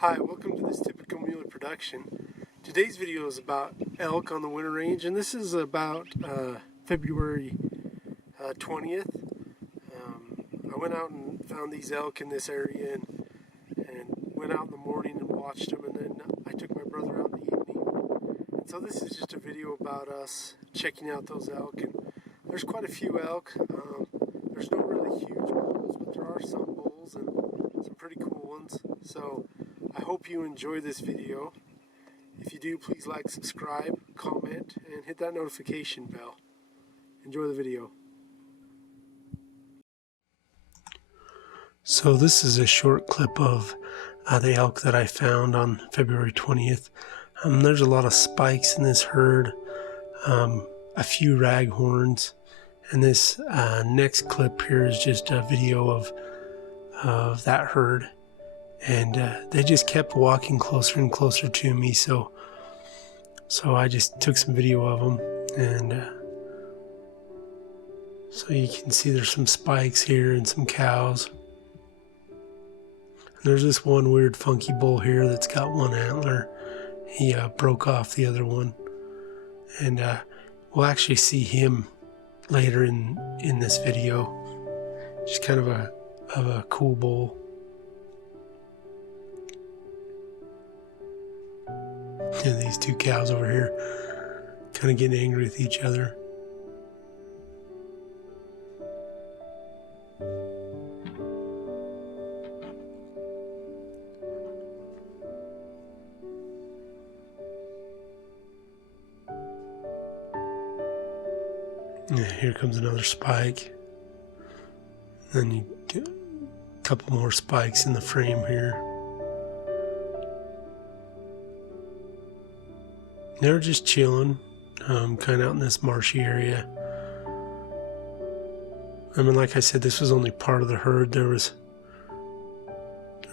Hi, welcome to this typical muley production. Today's video is about elk on the winter range, and this is about February 20th. I went out and found these elk in this area and went out in the morning and watched them, and then I took my brother out in the evening. And so this is just a video about us checking out those elk, and there's quite a few elk. There's no really huge bulls, but there are some bulls and some pretty cool ones. So I hope you enjoy this video. If you do, please like, subscribe, comment, and hit that notification bell. Enjoy the video. So this is a short clip of the elk that I found on February 20th. There's a lot of spikes in this herd, a few raghorns, and this next clip here is just a video of that herd. And they just kept walking closer and closer to me, so I just took some video of them, and so you can see there's some spikes here and some cows. And there's this one weird funky bull here that's got one antler. He broke off the other one, and we'll actually see him later in this video. Just kind of a cool bull. And these two cows over here kind of getting angry with each other. Yeah, here comes another spike. Then you get a couple more spikes in the frame here. They're just chilling, kind of out in this marshy area. I mean, like I said, this was only part of the herd. There's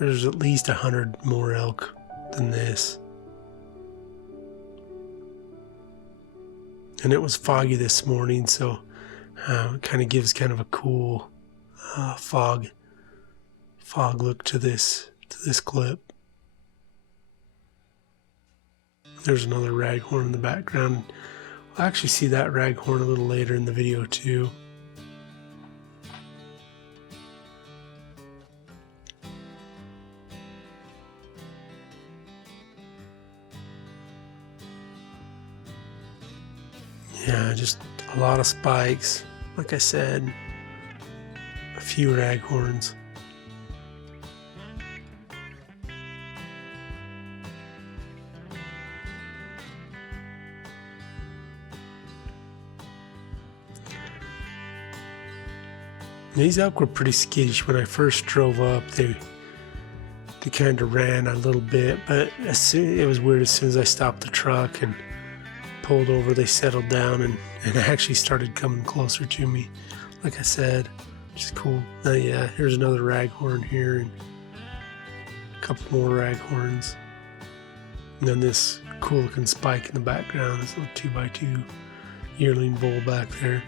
at least 100 more elk than this. And it was foggy this morning, so it kind of gives kind of a cool fog look to this clip. There's another raghorn in the background. We'll actually see that raghorn a little later in the video too. Yeah, just a lot of spikes. Like I said, a few raghorns. These elk were pretty skittish when I first drove up. They kind of ran a little bit, but it was weird. As soon as I stopped the truck and pulled over, they settled down and actually started coming closer to me. Like I said, which is cool. Yeah, here's another raghorn here and a couple more raghorns. And then this cool looking spike in the background, this little 2x2 yearling bull back there.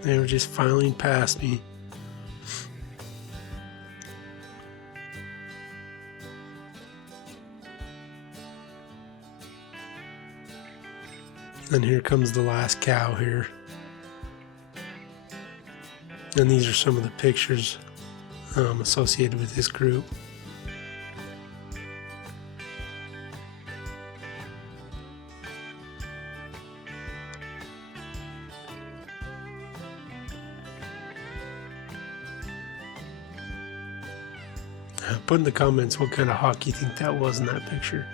They were just filing past me. And here comes the last cow here. And these are some of the pictures associated with this group. Put in the comments what kind of hawk you think that was in that picture.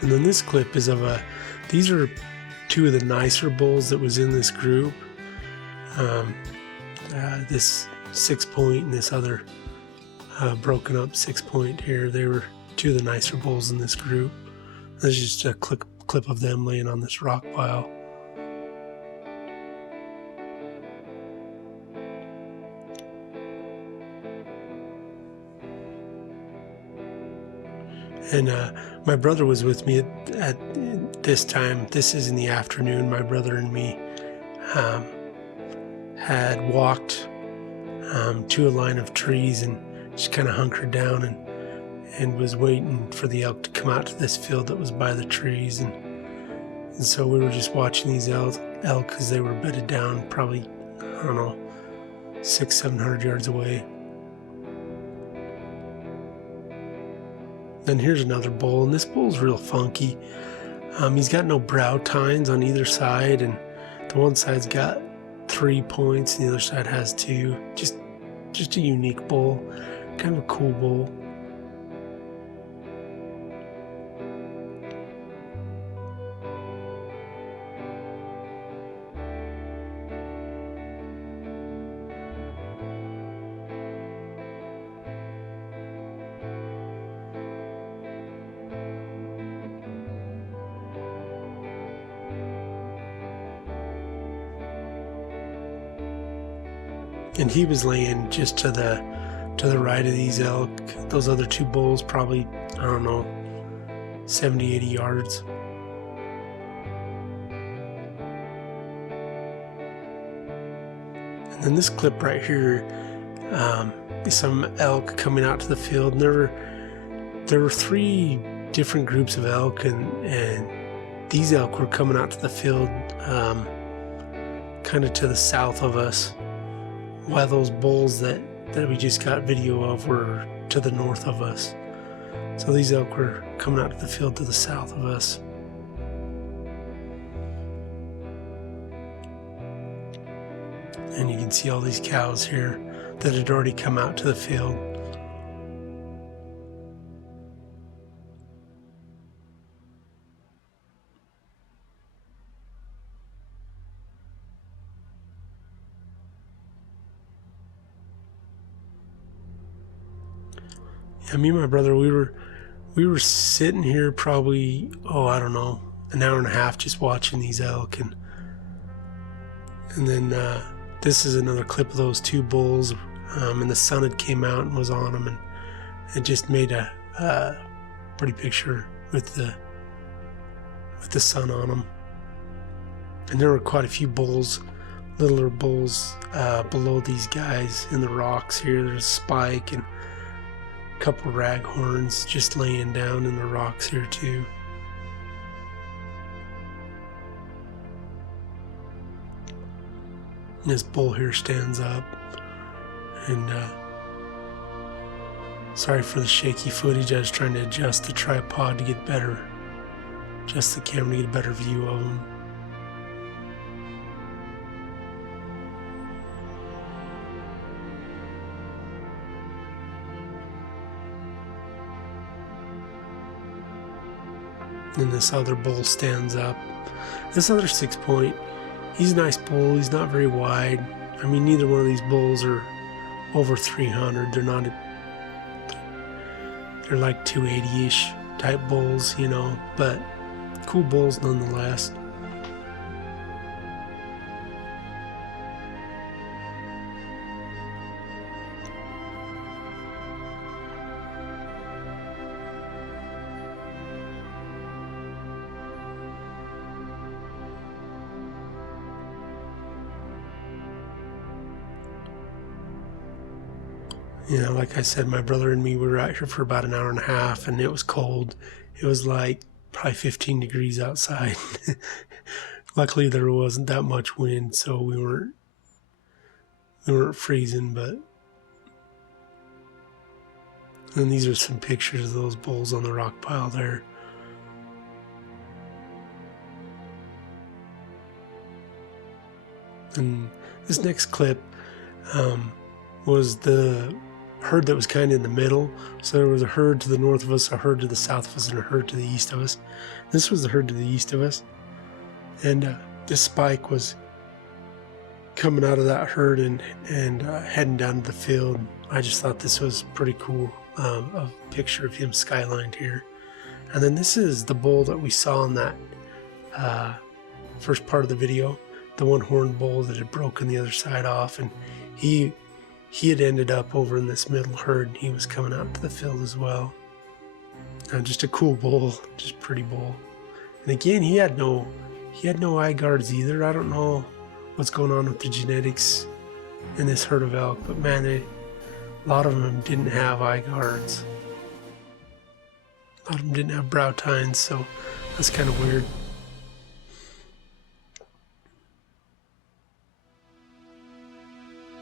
And then this clip is of these are two of the nicer bulls that was in this group. This 6-point and this other broken up 6-point here. They were two of the nicer bulls in this group. This is just a clip of them laying on this rock pile. And my brother was with me at this time. This is in the afternoon. My brother and me had walked to a line of trees and just kind of hunkered down and was waiting for the elk to come out to this field that was by the trees. And so we were just watching these elk as they were bedded down probably, I don't know, 600-700 yards away. Then here's another bull, and this bull's real funky. He's got no brow tines on either side, and the one side's got 3 points and the other side has 2. Just a unique bull, kind of a cool bull. And he was laying just to the right of these elk. Those other 2 bulls probably, I don't know, 70-80 yards. And then this clip right here is some elk coming out to the field. And there were 3 different groups of elk, and these elk were coming out to the field kind of to the south of us, while those bulls that we just got video of were to the north of us. So these elk were coming out to the field to the south of us. And you can see all these cows here that had already come out to the field. Yeah, me and my brother, we were sitting here probably, I don't know, an hour and a half just watching these elk, and then this is another clip of those 2 bulls, and the sun had came out and was on them, and it just made a pretty picture with the sun on them. And there were quite a few bulls, littler bulls, below these guys in the rocks here. There's Spike and a couple raghorns just laying down in the rocks here too. And this bull here stands up, and sorry for the shaky footage. I was trying to adjust the tripod to get better, adjust the camera to get a better view of him. And this other bull stands up. This other 6-point, he's a nice bull. He's not very wide. I mean, neither one of these bulls are over 300. They're like 280-ish type bulls, you know, but cool bulls nonetheless. You know, like I said, my brother and me, we were out here for about an hour and a half, and it was cold. It was like probably 15 degrees outside. Luckily, there wasn't that much wind, so we weren't freezing. But and these are some pictures of those bulls on the rock pile there. And this next clip was the herd that was kind of in the middle. So there was a herd to the north of us, a herd to the south of us, and a herd to the east of us. This was the herd to the east of us, and this Spike was coming out of that herd and heading down to the field. I just thought this was pretty cool, a picture of him skylined here. And then this is the bull that we saw in that first part of the video, the one-horned bull that had broken the other side off, and he had ended up over in this middle herd, and he was coming out to the field as well. Just a cool bull, just pretty bull. And again, he had no eye guards either. I don't know what's going on with the genetics in this herd of elk, but man, a lot of them didn't have eye guards. A lot of them didn't have brow tines, so that's kind of weird.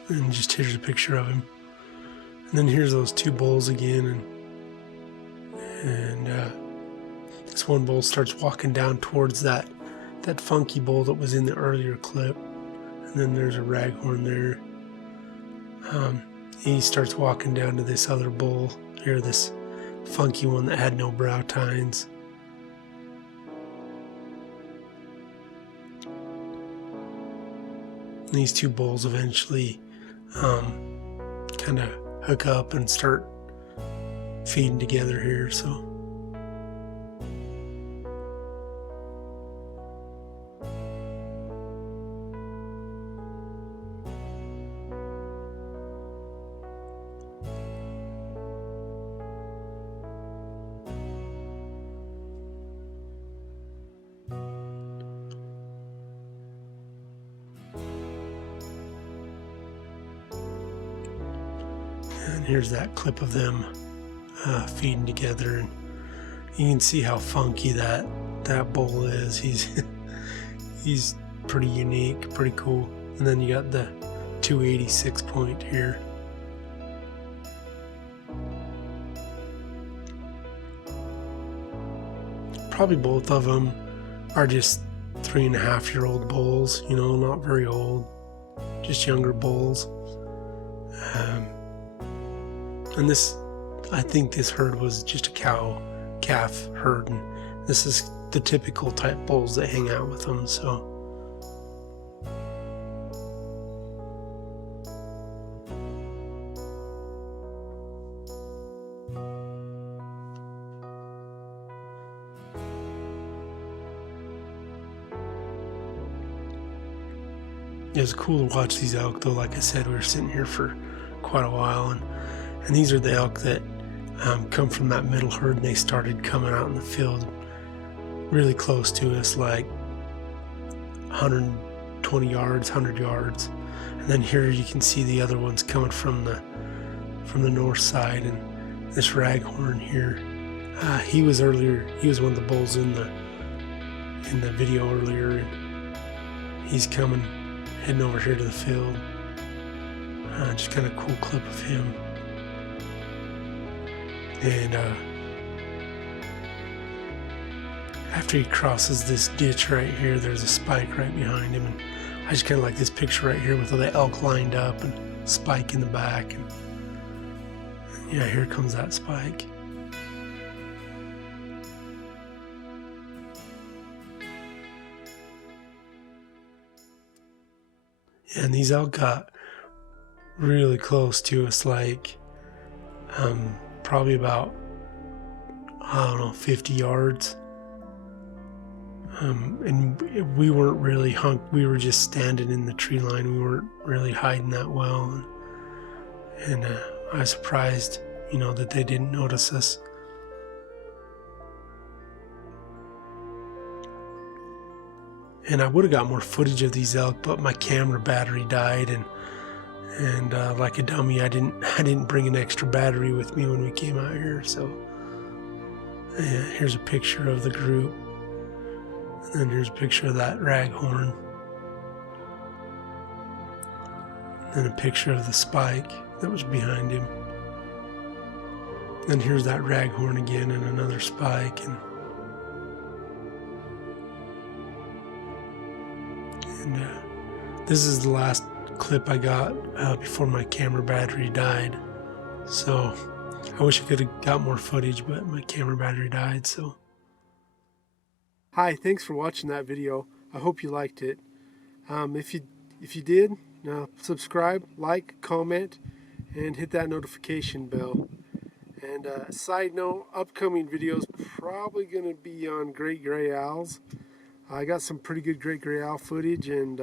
And just here's a picture of him. And then here's those two bulls again, and this one bull starts walking down towards that funky bull that was in the earlier clip. And then there's a raghorn there. He starts walking down to this other bull here, this funky one that had no brow tines. And these two bulls eventually kind of hook up and start feeding together here. So and here's that clip of them feeding together, and you can see how funky that bull is. He's pretty unique, pretty cool. And then you got the 286 point here. Probably both of them are just 3.5-year-old bulls, you know, not very old, just younger bulls. And this, I think this herd was just a cow-calf herd, and this is the typical type bulls that hang out with them, so. It was cool to watch these elk, though. Like I said, we were sitting here for quite a while, and these are the elk that come from that middle herd, and they started coming out in the field really close to us, like 120 yards, 100 yards. And then here you can see the other ones coming from the north side, and this raghorn here, he was one of the bulls in the video earlier, and he's heading over here to the field. Just kind of cool clip of him. And after he crosses this ditch right here, there's a spike right behind him, and I just kind of like this picture right here with all the elk lined up and spike in the back, and yeah, here comes that spike. And these elk got really close to us, like probably about, I don't know, 50 yards. And we weren't really we were just standing in the tree line. We weren't really hiding that well. And I was surprised, you know, that they didn't notice us. And I would have got more footage of these elk, but my camera battery died, and like a dummy, I didn't bring an extra battery with me when we came out here. So yeah, here's a picture of the group, and then here's a picture of that raghorn, and then a picture of the spike that was behind him. Then here's that raghorn again, and another spike, and this is the last clip I got before my camera battery died. So I wish I could have got more footage, but my camera battery died. So hi, thanks for watching that video. I hope you liked it. If you did, subscribe, like, comment, and hit that notification bell. And side note, upcoming videos probably going to be on great gray owls. I got some pretty good great gray owl footage, and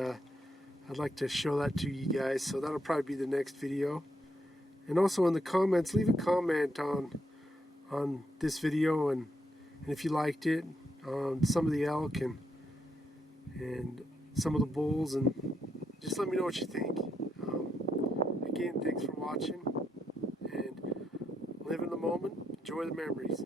I'd like to show that to you guys, so that'll probably be the next video. And also in the comments, leave a comment on on this video, and if you liked it, some of the elk and some of the bulls, and just let me know what you think. Again, thanks for watching, and live in the moment, enjoy the memories.